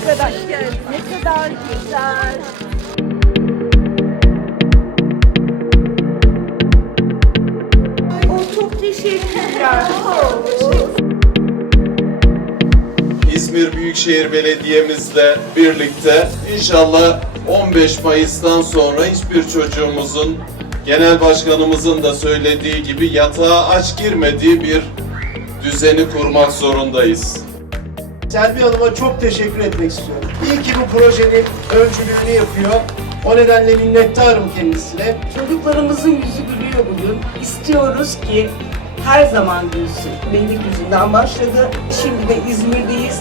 Ne kadar ne kadar güzel. O çok teşekkürler. İzmir Büyükşehir Belediye'mizle birlikte inşallah 15 Mayıs'tan sonra hiçbir çocuğumuzun genel başkanımızın da söylediği gibi yatağa aç girmediği bir düzeni kurmak zorundayız. Selvi Hanım'a çok teşekkür etmek istiyorum. İyi ki bu projenin öncülüğünü yapıyor. O nedenle minnettarım kendisine. Çocuklarımızın yüzü gülüyor bugün. İstiyoruz ki her zaman gülsün. Beylikdüzü'nden başladı. Şimdi de İzmir'deyiz.